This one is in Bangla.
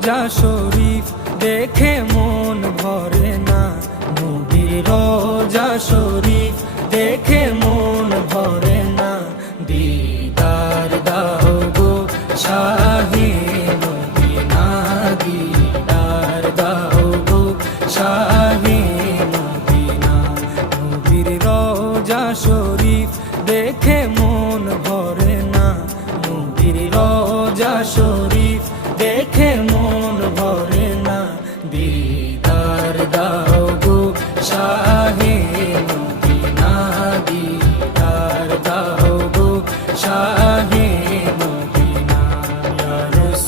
রোজা শরীফ দেখে মন ভরে না, নবীর রোজা শরীফ দেখে মন ভরে না। দিদার দাও গো শাহে মদিনা, দিদার দাও গো শাহে মদিনা। নবীর রোজা শরীফ দেখে মন ভরে না, নবীর রোজা শরীফ দেখে